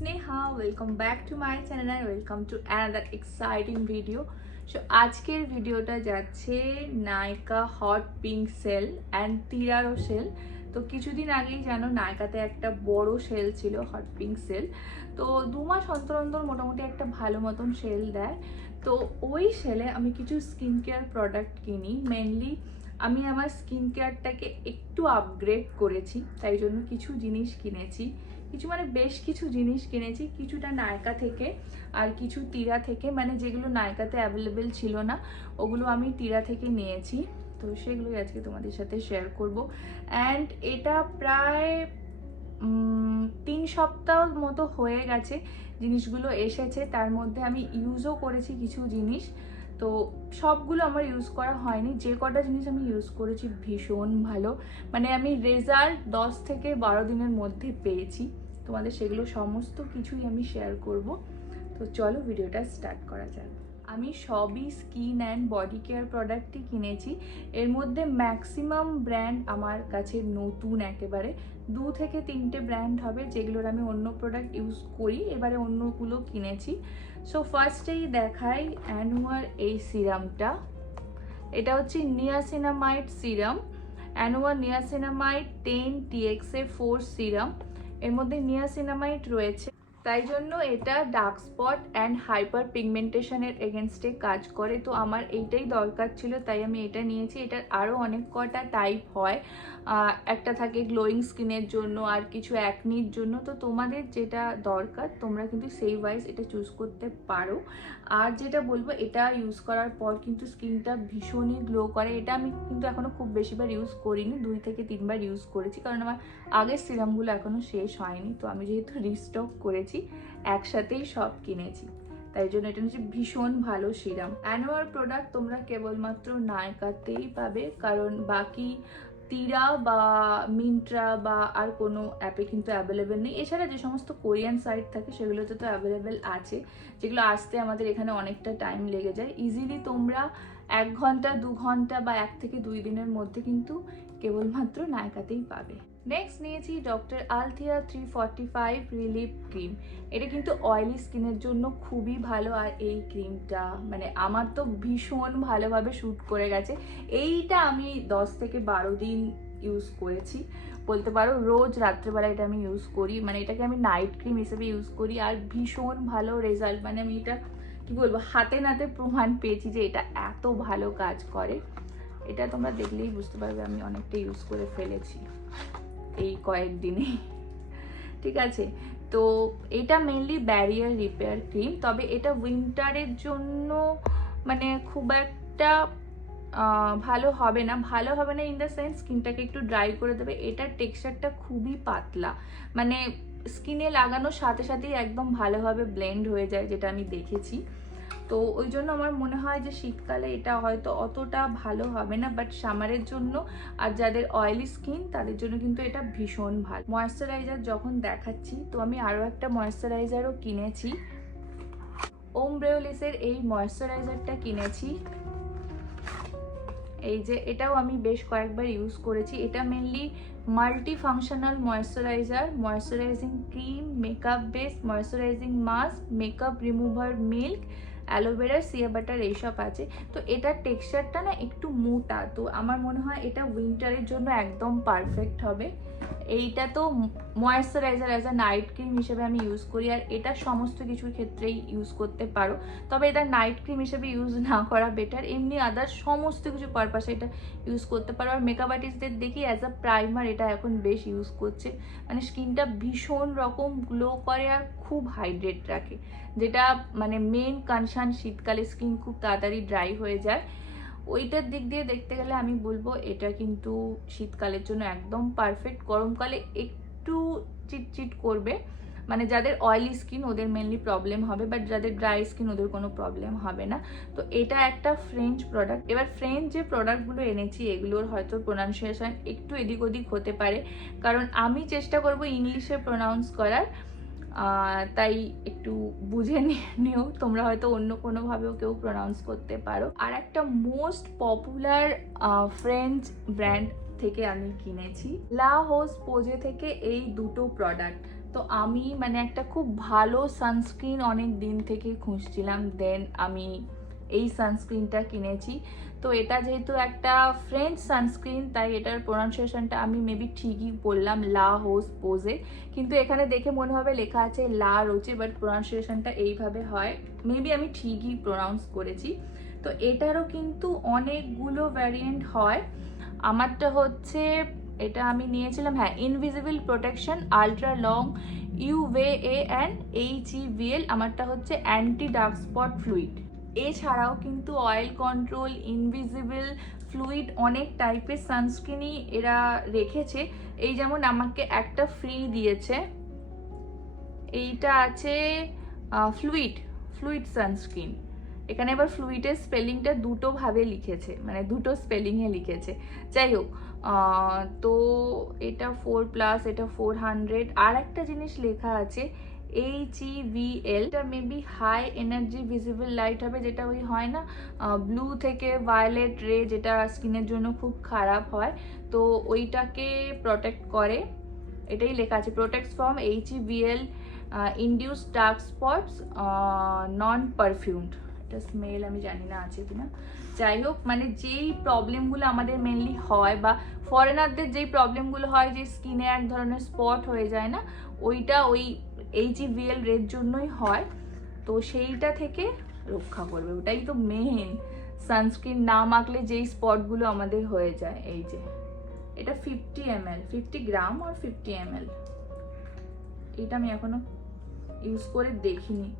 Sneha, welcome back to my channel and welcome to another exciting video. So আজকের ভিডিওটা যাচ্ছে Nykaa hot pink sale and তিরারও sale. তো কিছুদিন আগেই জানো নাইকাতে একটা বড় সেল ছিল, হট পিঙ্ক সেল। তো 2 মাস অন্তর অন্তর মোটামুটি একটা ভালো মতন সেল দেয়। তো ওই সেলে আমি কিছু স্কিন কেয়ার প্রোডাক্ট কিনি। মেনলি আমি আমার স্কিন কেয়ারটাকে একটু আপগ্রেড করেছি, তাই জন্য কিছু জিনিস কিনেছি। বেশ কিছু জিনিস কিনেছি, কিছুটা নাইকা থেকে আর কিছু তিরা থেকে, মানে যেগুলো নাইকাতে অ্যাভেলেবেল ছিল না ওগুলো আমি তিরা থেকে নিয়েছি। তো সেগুলোই আজকে তোমাদের সাথে শেয়ার করব। অ্যান্ড এটা প্রায় 3 সপ্তাহ মতো হয়ে গেছে জিনিসগুলো এসেছে। তার মধ্যে আমি ইউজও করেছি কিছু জিনিস, তো সবগুলো আমার ইউজ করা হয়নি। যে কটা জিনিস আমি ইউজ করেছি ভীষণ ভালো, মানে আমি রেজাল্ট 10 থেকে 12 দিনের মধ্যে পেয়েছি। তোমাদের সেগুলো সমস্ত কিছুই আমি শেয়ার করব। তো চলো ভিডিওটা স্টার্ট করা যাক। আমি সবই স্কিন অ্যান্ড বডি কেয়ার প্রোডাক্টই কিনেছি। এর মধ্যে ম্যাক্সিমাম ব্র্যান্ড আমার কাছে নতুন, একেবারে 2 থেকে 3টে ব্র্যান্ড হবে যেগুলোর আমি অন্য প্রোডাক্ট ইউজ করি, এবারে অন্যগুলো কিনেছি। সো ফার্স্টেই দেখাই অ্যানুয়ার এই সিরামটা। এটা হচ্ছে নিয়াসিনামাইড সিরাম, অ্যানুয়ার নিয়াসিনামাইড 10 TXA4 সিরাম। এর মধ্যে নিয়াসিনামাইড রয়েছে, তাই জন্য এটা ডার্ক স্পট অ্যান্ড হাইপার পিগমেন্টেশনের এগেনস্টে কাজ করে। তো আমার এইটাই দরকার ছিল, তাই আমি এটা নিয়েছি। এটার আরও অনেক কটা টাইপ হয়, একটা থাকে গ্লোয়িং স্কিনের জন্য আর কিছু অ্যাকনির জন্য। তো তোমাদের যেটা দরকার তোমরা কিন্তু সেই ওয়াইজ এটা চুজ করতে পারো। আর যেটা বলবো, এটা ইউজ করার পর কিন্তু স্কিনটা ভীষণই গ্লো করে। এটা আমি কিন্তু এখনও খুব বেশিবার ইউজ করিনি, 2 থেকে 3 বার ইউজ করেছি, কারণ আমার আগের সিরামগুলো এখনও শেষ হয়নি। তো আমি যেহেতু রিস্টক করেছি, একসাথেই সব কিনেছি, তাই জন্য এটা হচ্ছে ভীষণ ভালো সিরাম। অ্যানুয়ার প্রোডাক্ট তোমরা কেবলমাত্র নাইকাতেই পাবে, কারণ বাকি তিরা বা মিন্ত্রা বা আর কোনো অ্যাপে কিন্তু অ্যাভেলেবেল নেই। এছাড়া যে সমস্ত কোরিয়ান সাইট থাকে সেগুলোতে তো অ্যাভেলেবেল আছে, যেগুলো আসতে আমাদের এখানে অনেকটা টাইম লেগে যায়। ইজিলি তোমরা 1 ঘন্টা 2 ঘন্টা বা 1 থেকে 2 দিনের মধ্যে কিন্তু কেবলমাত্র নাইকাতেই পাবে। নেক্সট নিয়েছি ডক্টর আলথিয়া 345 রিলিফ ক্রিম। এটা কিন্তু অয়েলি স্কিনের জন্য খুবই ভালো। আর এই ক্রিমটা মানে আমার তো ভীষণ ভালোভাবে শ্যুট করে গেছে। এইটা আমি 10 থেকে 12 দিন ইউজ করেছি বলতে পারো। রোজ রাত্রেবেলা এটা আমি ইউজ করি, মানে এটাকে আমি নাইট ক্রিম হিসেবে ইউজ করি। আর ভীষণ ভালো রেজাল্ট, মানে আমি এটা কি বলবো, হাতে নাতে প্রমাণ পেয়েছি যে এটা এত ভালো কাজ করে। এটা তোমরা দেখলেই বুঝতে পারবে আমি অনেকটা ইউজ করে ফেলেছি এই কয়েকদিনে, ঠিক আছে। তো এটা মেনলি ব্যারিয়ার রিপেয়ার ক্রিম, তবে এটা উইন্টারের জন্য মানে খুব একটা ভালো হবে না। ইন দ্য সেন্স স্কিনটাকে একটু ড্রাই করে দেবে। এটার টেক্সচারটা খুবই পাতলা, মানে স্কিনে লাগানোর সাথে সাথেই একদম ভালোভাবে ব্লেন্ড হয়ে যায়, যেটা আমি দেখেছি। তো ওই জন্য আমার মনে হয় যে শীতকালে এটা হয়তো অতটা ভালো হবে না, বাট সামারের জন্য আর যাদের অয়েলি স্কিন তাদের জন্য কিন্তু এটা ভীষণ ভালো। ময়েশ্চারাইজার যখন দেখাচ্ছি, তো আমি আরও একটা ময়েশ্চারাইজারও কিনেছি। ওমব্রেওলিসের এই ময়েশ্চারাইজারটা কিনেছি। এই যে এটাও আমি বেশ কয়েকবার ইউজ করেছি। এটা mainly multi functional moisturiser, moisturising cream, makeup base, moisturising mask, makeup remover milk, aloe vera, সিয়া বাটার এইসব আছে। তো এটার টেক্সচারটা না একটু মোটা, তো আমার মনে হয় এটা উইন্টারের জন্য একদম পারফেক্ট হবে। এইটা তো moisturiser as a night cream হিসেবে আমি ইউজ করি, আর এটা সমস্ত কিছুর ক্ষেত্রেই ইউজ করতে পারো। তবে এটা নাইট ক্রিম হিসেবে ইউজ না করা বেটার, এমনি আদার সমস্ত কিছু পারপাসে এটা ইউজ করতে পারো। আর মেকআপ আর্টিস্টদের দেখি অ্যাজ আ প্রাইমার এটা এখন বেশ ইউজ করছে, মানে স্কিনটা ভীষণ রকম গ্লো করে আর খুব হাইড্রেট রাখে, যেটা মানে মেন কনসার্ন। শীতকালে স্কিন খুব তাড়াতাড়ি ড্রাই হয়ে যায়, ওইটার দিক দিয়ে দেখতে গেলে আমি বলবো এটা কিন্তু শীতকালের জন্য একদম পারফেক্ট। গরমকালে একটু চিটচিট করবে, মানে যাদের অয়েলি স্কিন ওদের মেনলি প্রবলেম হবে, বাট যাদের ড্রাই স্কিন ওদের কোনো প্রবলেম হবে না। তো এটা একটা ফ্রেঞ্চ প্রোডাক্ট। এবার ফ্রেঞ্চ যে প্রোডাক্টগুলো এনেছি এগুলোর হয়তো প্রোনাউন্সিয়েশন একটু এদিক ওদিক হতে পারে, কারণ আমি চেষ্টা করব ইংলিশে প্রোনাউন্স করার, তাই একটু বুঝে নিও। তোমরা হয়তো অন্য কোনোভাবেও কেউ প্রোনাউন্স করতে পারো। আর একটা মোস্ট পপুলার ফ্রেঞ্চ ব্র্যান্ড থেকে আমি কিনেছি, লা হোজ পোজে থেকে এই দুটো প্রোডাক্ট। তো আমি মানে একটা খুব ভালো সানস্ক্রিন অনেক দিন থেকে খুঁজছিলাম, দেন আমি এই সানস্ক্রিনটা কিনেছি। তো এটা যেহেতু একটা ফ্রেঞ্চ সানস্ক্রিন, তাই এটার প্রোনাউন্সিয়েশনটা আমি মেবি ঠিকই বললাম, লা হোস পোজে, কিন্তু এখানে দেখে মনে হবে লেখা আছে লা রোচে, বাট প্রোনাউন্সিয়েশনটা এইভাবে হয়। মেবি আমি ঠিকই প্রোনাউন্স করেছি। তো এটারও কিন্তু অনেকগুলো ভ্যারিয়েন্ট হয়। আমারটা হচ্ছে, এটা আমি নিয়েছিলাম, হ্যাঁ, invisible protection ultra long UVA and HEVL। আমারটা হচ্ছে অ্যান্টি ডার্ক স্পট ফ্লুইড। এছাড়াও কিন্তু অয়েল কন্ট্রোল, ইনভিজিবল ফ্লুইড, অনেক টাইপের সানস্ক্রিনই এরা রেখেছে। এই যেমন আমাকে একটা ফ্রি দিয়েছে, এইটা আছে ফ্লুইড সানস্ক্রিন। এখানে আবার ফ্লুইডের স্পেলিংটা দুটোভাবে লিখেছে, মানে দুটো স্পেলিংয়ে লিখেছে। যাই হোক, তো এটা 4+, এটা 400। আর একটা জিনিস লেখা আছে HEVL, এটা maybe high energy visible light হবে, যেটা ওই হয় না ব্লু থেকে ভায়োলেট রে, যেটা স্কিনের জন্য খুব খারাপ হয়, তো ওইটাকে প্রোটেক্ট করে। এটাই লেখা আছে, protects from HEVL induce dark spots, non perfumed. এটা স্মেল আমি জানি না আছে কিনা। যাই হোক, মানে যেই প্রবলেমগুলো আমাদের মেনলি হয়, বা ফরেনারদের যেই প্রবলেমগুলো হয়, যে স্কিনে এক ধরনের স্পট হয়ে যায় না, ওইটা ওই HEVL রের জন্যই হয়। তো সেইটা থেকে রক্ষা করবে, ওটাই তো মেন। সানস্ক্রিন না মাখলে যেই স্পটগুলো আমাদের হয়ে যায়। এই যে এটা 50 ml, 50 গ্রাম আর 50 ml। এটা আমি এখনো ইউজ করে দেখিনি।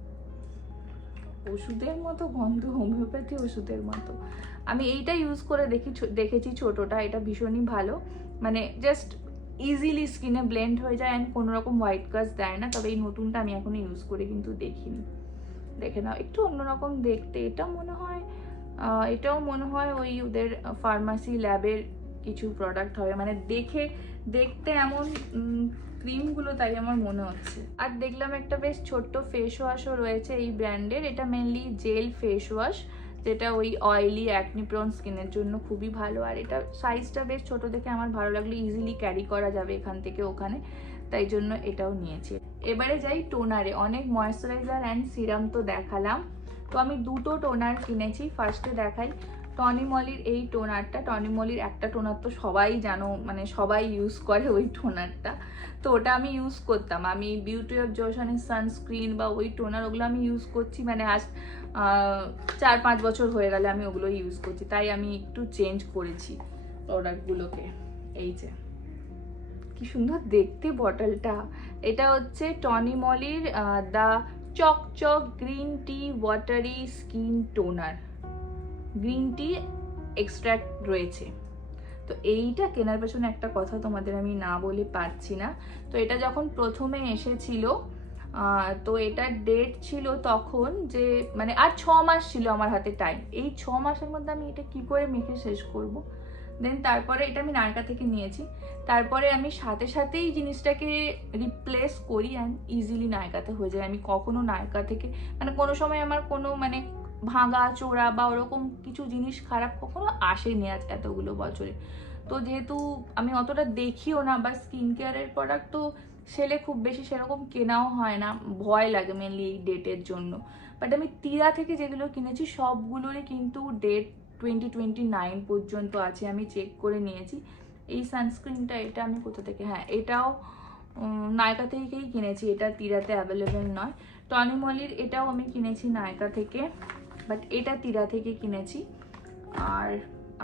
ওষুধের মতো গন্ধ, হোমিওপ্যাথি ওষুধের মতো। আমি এইটা ইউজ করে দেখেছি ছোটটা, এটা ভীষণই ভালো, মানে জাস্ট ইজিলি স্কিনে ব্লেন্ড হয়ে যায় অ্যান্ড কোনো রকম হোয়াইট কাস্ট দেয় না। তবে এই নতুনটা আমি এখনো ইউজ করে কিন্তু দেখিনি। দেখে নাও, একটু অন্যরকম দেখতে। এটাও মনে হয় ওই ওদের ফার্মাসি ল্যাবের কিছু প্রোডাক্ট হবে, মানে দেখতে এমন ক্রিমগুলো, তাই আমার মনে হচ্ছে। আর দেখলাম একটা বেশ ছোট্ট ফেস ওয়াশও রয়েছে এই ব্র্যান্ডের। এটা মেনলি জেল ফেস ওয়াশ, যেটা ওই অয়েলি অ্যাকনি প্রোন স্কিনের জন্য খুবই ভালো। আর এটা সাইজটা বেশ ছোট দেখে আমার ভালো লাগলো, ইজিলি ক্যারি করা যাবে এখান থেকে ওখানে, তাই জন্য এটাও নিয়েছি। এবারে যাই টোনারে। অনেক ময়েশ্চারাইজার অ্যান্ড সিরাম তো দেখালাম, তো আমি দুটো টোনার কিনেছি। ফার্স্টে দেখাই টনিমলির এই টোনারটা। টনিমলির একটা টোনার তো সবাই জানো, মানে সবাই ইউজ করে ওই টোনারটা। তো ওটা আমি ইউজ করতাম, আমি বিউটি অফ জোশনের সানস্ক্রিন বা ওই টোনার, ওগুলো আমি ইউজ করছি, মানে আজ 4-5 বছর হয়ে গেলে আমি ওগুলো ইউজ করছি। তাই আমি একটু চেঞ্জ করেছি প্রোডাক্টগুলোকে। এই যে কি সুন্দর দেখতে বটলটা। এটা হচ্ছে টনিমলির দ্য চকচক green tea watery skin toner, green tea extract রয়েছে। তো এইটা কেনার পেছনে একটা কথা তোমাদের আমি না বলে পারছি না। তো এটা যখন প্রথমে এসেছিল, তো এটার ডেট ছিল তখন যে, মানে আর 6 মাস ছিল আমার হাতে টাইম। এই 6 মাসের মধ্যে আমি এটা কি করে মেখে শেষ করব। দেন তারপরে এটা আমি নায়কা থেকে নিয়েছি। তারপরে আমি সাথে সাথেই জিনিসটাকে রিপ্লেস করি অ্যান্ড ইজিলি নায়কাতে হয়ে যায়। আমি কখনো নায়কা থেকে, মানে কোনো সময় আমার কোনো মানে ভাঙা চোরা বা ওরকম কিছু জিনিস খারাপ কখনো আসেনি আজ এতগুলো বছরে। তো যেহেতু আমি অতটা দেখিও না, বা স্কিন কেয়ারের প্রোডাক্ট তো সেলে খুব বেশি সেরকম কেনাও হয় না, ভয় লাগে মেনলি এই ডেটের জন্য। বাট আমি তিরা থেকে যেগুলো কিনেছি সবগুলোরই কিন্তু ডেট 2029 পর্যন্ত আছে, আমি চেক করে নিয়েছি। এই সানস্ক্রিনটা, এটা আমি কোথা থেকে, হ্যাঁ এটাও নায়কা থেকেই কিনেছি, এটা তিরাতে অ্যাভেলেবেল নয়। টনিমলির এটাও আমি কিনেছি নায়কা থেকে, বাট এটা তিরা থেকে কিনেছি।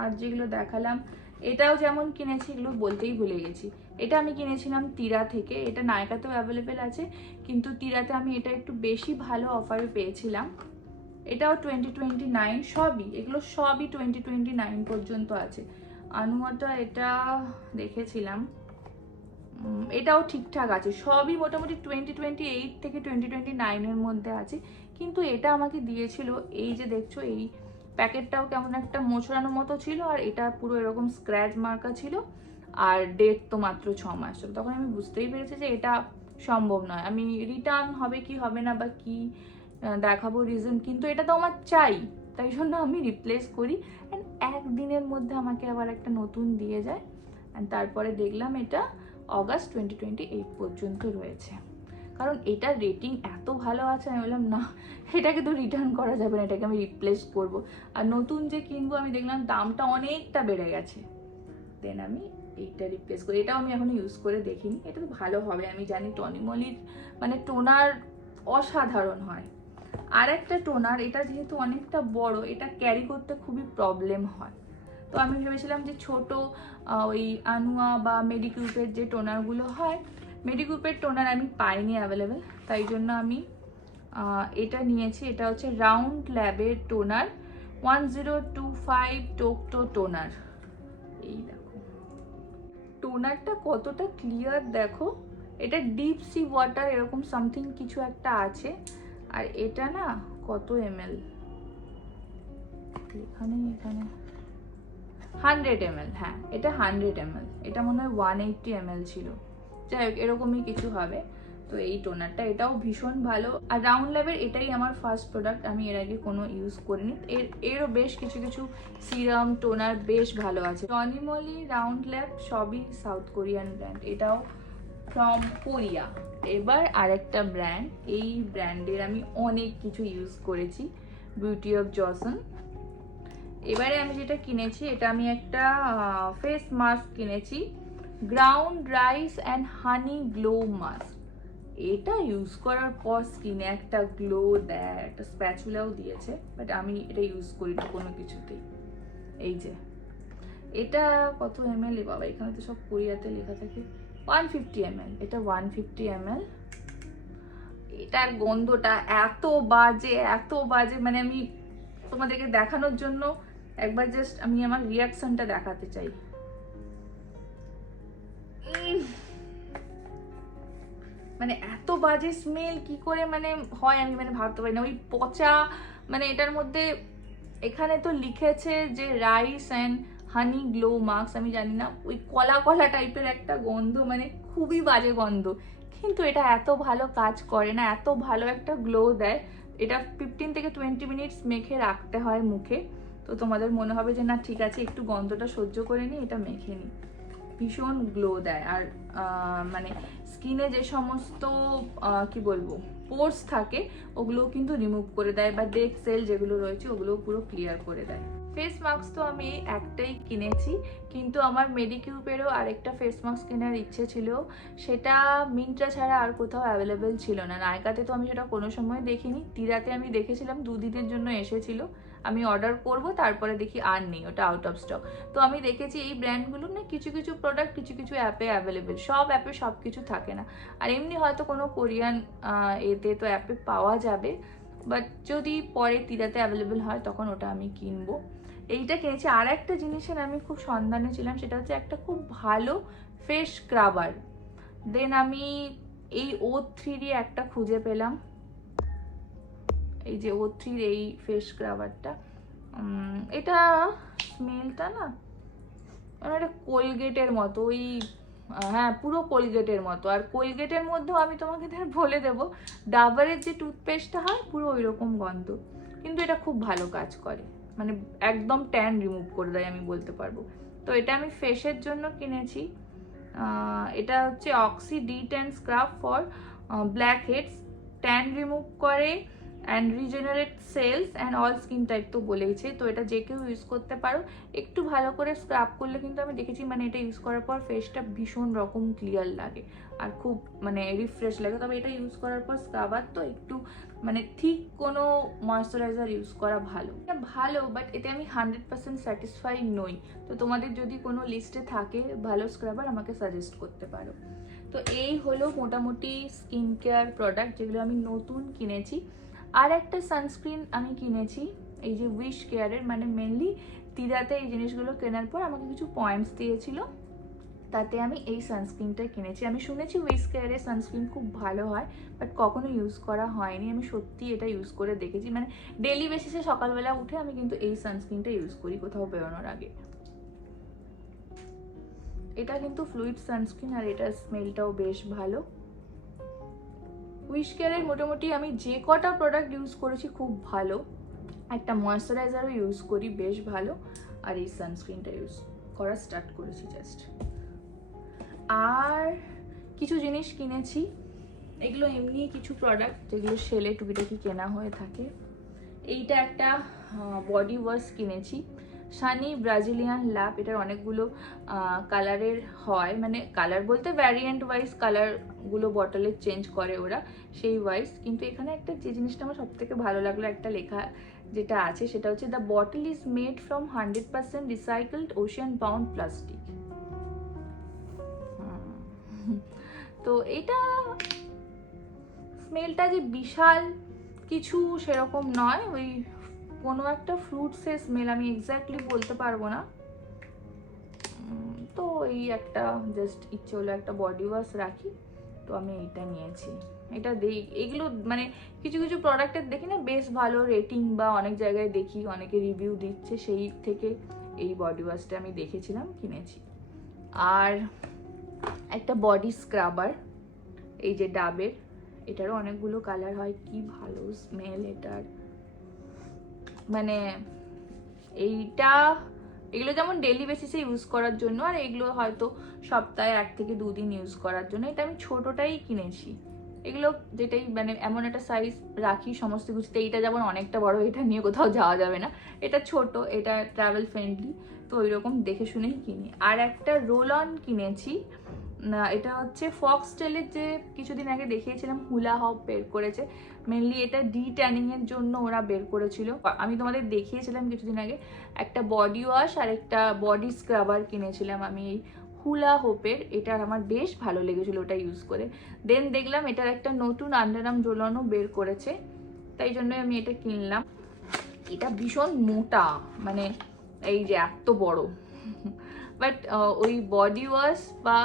আর যেগুলো দেখালাম, এটাও যেমন কিনেছি, এগুলো বলতেই ভুলে গেছি। এটা আমি কিনেছিলাম তিরা থেকে, এটা নায়কাতেও অ্যাভেলেবেল আছে, কিন্তু তিরাতে আমি এটা একটু বেশি ভালো অফারে পেয়েছিলাম। এটাও 2029, এগুলো সবই 2029 পর্যন্ত আছে। আনুয়াটা এটা দেখেছিলাম, এটাও ঠিকঠাক আছে, সবই মোটামুটি 2028 থেকে 2029-এর মধ্যে আছে। কিন্তু এটা আমাকে দিয়েছিল, এই যে দেখছো, এই প্যাকেটটাও কেমন একটা মোচড়ানো মতো ছিল, আর এটা পুরো এরকম স্ক্র্যাচ মার্কা ছিল, আর ডেট তো মাত্র 6 মাস। তখন আমি বুঝতেই পেরেছি যে এটা সম্ভব নয়। আমি রিটার্ন হবে কি হবে না বা কি দেখাবো রিজন, কিন্তু এটা তো আমার চাই, তাই জন্য আমি রিপ্লেস করি। অ্যান্ড একদিনের মধ্যে আমাকে আবার একটা নতুন দিয়ে যায়। অ্যান্ড তারপরে দেখলাম এটা অগাস্ট 2028 পর্যন্ত রয়েছে। কারণ এটার রেটিং এত ভালো আছে, আমি বললাম না এটাকে তো রিটার্ন করা যাবে না, এটাকে আমি রিপ্লেস করব। আর নতুন যে কিনবো আমি দেখলাম দামটা অনেকটা বেড়ে গেছে, দেন আমি এইটা রিপ্লেস করি। এটাও আমি এখনো ইউজ করে দেখিনি, এটা তো ভালো হবে আমি জানি। টনিমলির মানে টোনার অসাধারণ হয়। আর একটা টোনার, এটা যেহেতু অনেকটা বড়, এটা ক্যারি করতে খুবই প্রবলেম হয়। তো আমি ভেবেছিলাম যে ছোট ওই আনুয়া বা মেডিকিউপের যে টোনারগুলো হয়, মেডিকিউপের টোনার আমি পাইনি অ্যাভেলেবেল, তাই জন্য আমি এটা নিয়েছি। এটা হচ্ছে রাউন্ড ল্যাবের টোনার 1025 টোকটো টোনার। এই দেখো টোনারটা কতটা ক্লিয়ার দেখো, এটা ডিপ সি ওয়াটার এরকম সামথিং কিছু একটা আছে। আর এটা না কত ml, এখানে 100 ml, হ্যাঁ এটা 100 ml, এটা মনে হয় 180 ml ছিল, যাই হোক এরকমই কিছু হবে। তো এই টোনারটা এটাও ভীষণ ভালো। আর রাউন্ড ল্যাবের এটাই আমার ফার্স্ট প্রোডাক্ট, আমি এর আগে কোনো ইউজ করিনি। এরও বেশ কিছু সিরাম টোনার বেশ ভালো আছে। টনিমলি, রাউন্ড ল্যাব সবই সাউথ কোরিয়ান ব্র্যান্ড, এটাও ফ্রম কোরিয়া। এবার আরেকটা ব্র্যান্ড, এই ব্র্যান্ডের আমি অনেক কিছু ইউজ করেছি, বিউটি অফ জসন। এবারে আমি যেটা কিনেছি, এটা আমি একটা ফেস মাস্ক কিনেছি, ground rice and honey glow mask. এটা ইউজ করার পর স্কিনে একটা গ্লো দেয়, একটা স্প্যাচুলাও দিয়েছে, বাট আমি এটা ইউজ করি না কোনো কিছুতেই। এই যে এটা কত ml, বাবা এখানে তো সব কোরিয়াতে লেখা থাকে, 150 ml, এটা 150 ml। এটার গন্ধটা এত বাজে, মানে আমি তোমাদেরকে দেখানোর জন্য একবার জাস্ট আমি আমার রিয়াকশনটা দেখাতে চাই। মানে এত বাজে স্মেল কি করে মানে হয় আমি মানে ভাবতে পারি না। ওই পচা, মানে এটার মধ্যে এখানে তো লিখেছে যে rice and honey glow mask, আমি জানি না ওই কলা কলা টাইপের একটা গন্ধ, মানে খুবই বাজে গন্ধ। কিন্তু এটা এত ভালো কাজ করে না, এত ভালো একটা গ্লো দেয়। এটা 15 থেকে 20 মিনিটস মেখে রাখতে হয় মুখে। তো তোমাদের মনে হবে যে না ঠিক আছে একটু গন্ধটা সহ্য করে নিই, এটা মেখে নিই, ভীষণ গ্লো দেয়। আর মানে স্কিনে যে সমস্ত কি বলবো পোর্স থাকে ওগুলো কিন্তু রিমুভ করে দেয়, বা ডেড সেল যেগুলো রয়েছে ওগুলো পুরো ক্লিয়ার করে দেয়। ফেস মাস্ক তো আমি একটাই কিনেছি, কিন্তু আমার মেডিকিউবেরও আরেকটা ফেস মাস্ক কেনার ইচ্ছে ছিল, সেটা মিন্ত্রা ছাড়া আর কোথাও অ্যাভেলেবেল ছিল না। নায়কাতে তো আমি সেটা কোনো সময় দেখিনি, তিরাতে আমি দেখেছিলাম 2 দিনের জন্য এসেছিল, আমি অর্ডার করব তারপরে দেখি আর নেই, ওটা আউট অফ স্টক। তো আমি দেখেছি এই ব্র্যান্ডগুলো না কিছু প্রোডাক্ট কিছু অ্যাপে অ্যাভেলেবেল, সব অ্যাপে সব কিছু থাকে না। আর এমনি হয়তো কোনো কোরিয়ান এতে তো অ্যাপে পাওয়া যাবে, বাট যদি পরে তিরাতে অ্যাভেলেবেল হয় তখন ওটা আমি কিনবো। এইটা কিনেছি। আর একটা জিনিসের আমি খুব সন্ধানে ছিলাম, সেটা হচ্ছে একটা খুব ভালো ফেস স্ক্রাবার। দেন আমি এই O3 একটা খুঁজে পেলাম, এই যে O3 এই ফেস স্ক্রাবারটা। এটা স্মেলটা না মানে একটা কোলগেটের মতো, ওই হ্যাঁ পুরো কোলগেটের মতো। আর কোলগেটের মধ্যেও আমি তোমাকে বলে দেবো, ডাবরের যে টুথপেস্টটা হয় পুরো ওই রকম গন্ধ, কিন্তু এটা খুব ভালো কাজ করে, মানে একদম ট্যান রিমুভ করে দেয় আমি বলতে পারবো। তো এটা আমি ফেসের জন্য কিনেছি। এটা হচ্ছে Oxy D10 scrub for blackheads, tan remove করে and regenerate cells and all skin type তো বলেইছে। তো এটা যে কেউ ইউজ করতে পারো, একটু ভালো করে স্ক্রাব করলে কিন্তু আমি দেখেছি মানে এটা ইউজ করার পর ফেসটা ভীষণ রকম ক্লিয়ার লাগে আর খুব মানে রিফ্রেশ লাগে। তবে এটা ইউজ করার পর স্ক্রাবার তো একটু মানে ঠিক কোনো ময়শ্চারাইজার ইউজ করা ভালো, এটা ভালো, বাট এতে আমি 100% স্যাটিসফাই নই। তো তোমাদের যদি কোনো লিস্টে থাকে ভালো স্ক্রাবার আমাকে সাজেস্ট করতে পারো। তো এই হলো মোটামুটি স্কিন কেয়ার প্রোডাক্ট যেগুলো আমি নতুন কিনেছি। আর একটা সানস্ক্রিন আমি কিনেছি এই যে উইশ কেয়ারের, মানে মেনলি তিরাতে এই জিনিসগুলো কেনার পর আমাকে কিছু পয়েন্টস দিয়েছিল, তাতে আমি এই সানস্ক্রিনটা কিনেছি। আমি শুনেছি উইশ কেয়ারের সানস্ক্রিন খুব ভালো হয়, বাট কখনো ইউজ করা হয়নি। আমি সত্যি এটা ইউজ করে দেখেছি, মানে ডেলি বেসিসে সকালবেলা উঠে আমি কিন্তু এই সানস্ক্রিনটা ইউজ করি কোথাও বেরোনোর আগে। এটা কিন্তু ফ্লুইড সানস্ক্রিন আর এটার স্মেলটাও বেশ ভালো। উইশ কেয়ারের মোটামুটি আমি যে কটা প্রোডাক্ট ইউজ করেছি খুব ভালো, একটা ময়শ্চারাইজারও ইউজ করি বেশ ভালো, আর এই সানস্ক্রিনটা ইউজ করা স্টার্ট করেছি জাস্ট। আর কিছু জিনিস কিনেছি, এগুলো এমনি কিছু প্রোডাক্ট যেগুলো সেলে টুকিটাকি কেনা হয়ে থাকে। এইটা একটা বডি ওয়াশ কিনেছি, সানি ব্রাজিলিয়ান ল্যাব। এটার অনেকগুলো কালারের হয়, মানে কালার বলতে ভ্যারিয়েন্ট ওয়াইজ কালারগুলো বটলে চেঞ্জ করে ওরা, সেই ওয়াইজ। কিন্তু এখানে একটা যে জিনিসটা আমার সব থেকে ভালো লাগলো, একটা লেখা যেটা আছে সেটা হচ্ছে the bottle is made from 100% recycled Ocean bound plastic. তো এটা স্মেলটা যে বিশাল কিছু সেরকম নয়, ওই কোনো একটা ফ্রুটসের স্মেল, আমি এক্স্যাক্টলি বলতে পারবো না। তো এই একটা জাস্ট ইচ্ছে হলো একটা বডি ওয়াশ রাখি, তো আমি এইটা নিয়েছি। এটা এগুলো মানে কিছু কিছু প্রোডাক্টের দেখি না বেশ ভালো রেটিং, বা অনেক জায়গায় দেখি অনেকে রিভিউ দিচ্ছে, সেই থেকে এই বডি ওয়াশটা আমি দেখেছিলাম, কিনেছি। আর একটা বডি স্ক্রাবার, এই যে ডাবের, এটারও অনেকগুলো কালার হয়, কি ভালো স্মেল এটার। মানে এগুলো যেমন ডেইলি বেসিসে ইউজ করার জন্য, আর এগুলো হয়তো সপ্তাহে 1 থেকে 2 দিন ইউজ করার জন্য। এটা আমি ছোটটাই কিনেছি, এগুলো যেটাই মানে এমন একটা সাইজ রাখি সমস্ত কিছুতে। এইটা যেমন অনেকটা বড়, এটা নিয়ে কোথাও যাওয়া যাবে না, এটা ছোট, এটা ট্রাভেল ফ্রেন্ডলি, তো ওই রকম দেখে শুনেই কিনি। আর একটা রোল অন কিনেছি, এটা হচ্ছে ফক্সটেলের, যে কিছুদিন আগে দেখিয়েছিলাম হুলা হপ বের করেছে, মেনলি এটা ট্যানিং এর জন্য ওরা বের করেছিল। আমি তোমাদের দেখিয়েছিলাম কিছুদিন আগে একটা বডি ওয়াশ আর একটা বডি স্ক্রাবার কিনেছিলাম আমি এই হুলা হোপের। এটার আমার বেশ ভালো লেগেছিল ওটা ইউজ করে। দেন দেখলাম এটার একটা নতুন আন্ডারআর্ম রোল অনও বের করেছে, তাই জন্য আমি এটা কিনলাম। এটা ভীষণ মোটা, মানে এই যে এত বড়, বাট ওই বডি ওয়াশ বা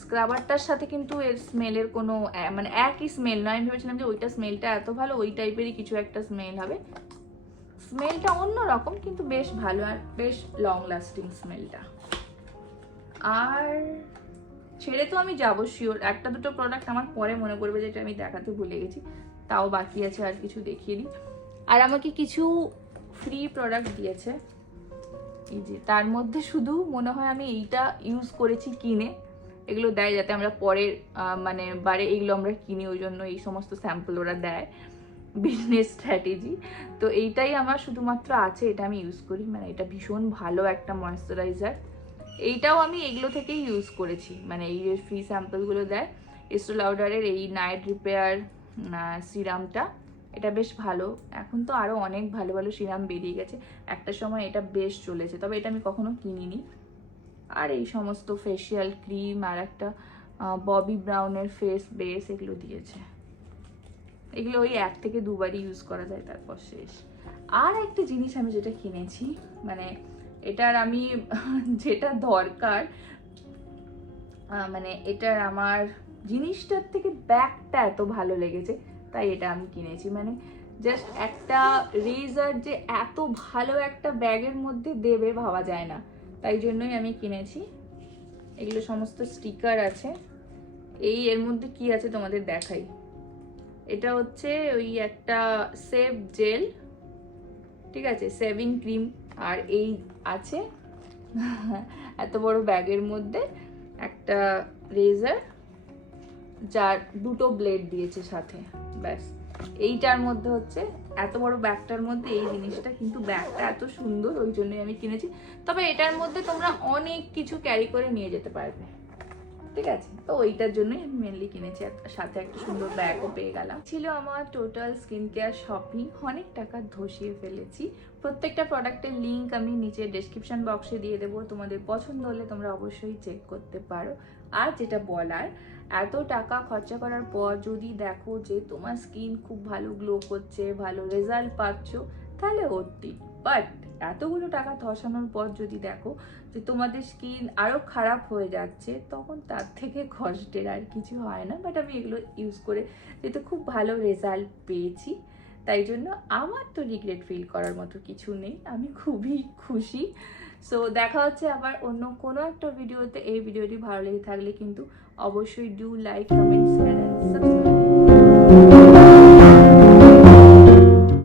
স্ক্রাবারটার সাথে কিন্তু এর স্মেলের কোনো মানে একই স্মেল নয়। আমি ভেবেছিলাম যে ওইটা স্মেলটা এত ভালো, ওই টাইপেরই কিছু একটা স্মেল হবে। স্মেলটা অন্যরকম, কিন্তু বেশ ভালো আর বেশ লং লাস্টিং স্মেলটা। আর ছেড়ে তো আমি যাবো শিওর, একটা দুটো প্রোডাক্ট আমার পরে মনে পড়বে যেটা আমি দেখাতে ভুলে গেছি, তাও বাকি আছে, আর কিছু দেখিয়ে দিই। আর আমাকে কিছু ফ্রি প্রোডাক্ট দিয়েছে, এই যে তার মধ্যে শুধু মনে হয় আমি এইটা ইউজ করেছি কিনে। এগুলো দেয় যাতে আমরা পরের মানে বারে এইগুলো আমরা কিনি, ওই জন্য এই সমস্ত স্যাম্পল ওরা দেয়, বিজনেস স্ট্র্যাটেজি। তো এইটাই আমার শুধুমাত্র আছে, এটা আমি ইউজ করি। মানে এটা ভীষণ ভালো একটা ময়েশ্চারাইজার, এইটাও আমি এগুলো থেকেই ইউজ করেছি। মানে এই যে ফ্রি স্যাম্পলগুলো দেয়, এস্টো লাউডারের এই নাইট রিপেয়ার সিরামটা, এটা বেশ ভালো। এখন তো আরও অনেক ভালো ভালো সিরাম বেরিয়ে গেছে, একটা সময় এটা বেশ চলেছে, তবে এটা আমি কখনো কিনিনি। আর এই সমস্ত ফেসিয়াল ক্রিম, আর একটা ববি ব্রাউনের ফেস বেস, এগুলো দিয়েছে। এগুলো ওই 1 থেকে 2 বারই ইউজ করা যায়, তারপর শেষ। আর একটা জিনিস আমি যেটা কিনেছি, মানে এটার আমি যেটা দরকার, মানে এটার আমার জিনিসটার থেকে ব্যাগটা এত ভালো লেগেছে, তাই এটা আমি কিনেছি। মানে জাস্ট একটা রেজার যে এত ভালো একটা ব্যাগের মধ্যে দেবে ভাবা যায় না, তাই জন্যই আমি কিনেছি। এগুলো সমস্ত স্টিকার আছে। এর মধ্যে কি আছে তোমাদের দেখাই। এটা হচ্ছে ওই একটা সেভ জেল, ঠিক আছে, সেভিং ক্রিম, আর এই আছে এত বড় ব্যাগের মধ্যে একটা রেজার, যার 2টো ব্লেড দিয়েছে সাথে, ব্যাস। এইটার মধ্যে হচ্ছে এত বড় ব্যাগটার মধ্যে এই জিনিসটা, কিন্তু ব্যাগটা এত সুন্দর, ওই জন্যই আমি কিনেছি। তবে এটার মধ্যে তোমরা অনেক কিছু ক্যারি করে নিয়ে যেতে পারবে, ঠিক আছে, তো ওইটার জন্যই আমি মেনলি কিনেছি। সাথে একটা সুন্দর ব্যাগও পেয়ে গেলাম। ছিল আমার টোটাল স্কিন কেয়ার শপিং, অনেক টাকা ধসিয়ে ফেলেছি। প্রত্যেকটা প্রোডাক্টের লিঙ্ক আমি নিচে ডেসক্রিপশন বক্সে দিয়ে দেবো, তোমাদের পছন্দ হলে তোমরা অবশ্যই চেক করতে পারো। আর যেটা বলার, এত টাকা খরচা করার পর যদি দেখো যে তোমার স্কিন খুব ভালো গ্লো করছে, ভালো রেজাল্ট পাচ্ছ, তাহলে ওটি। বাট এতগুলো টাকা ধসানোর পর যদি দেখো যে তোমাদের স্কিন আরও খারাপ হয়ে যাচ্ছে, তখন তার থেকে কষ্টের আর কিছু হয় না। বাট আমি এগুলো ইউজ করে যেহেতু খুব ভালো রেজাল্ট পেয়েছি, তাই জন্য আমার তো রিগ্রেট ফিল করার মতো কিছু নেই, আমি খুবই খুশি। সো দেখা হচ্ছে আবার অন্য কোনো একটা ভিডিওতে। এই ভিডিওটি ভালো লেগে থাকলে কিন্তু অবশ্যই do like, comment, share and subscribe.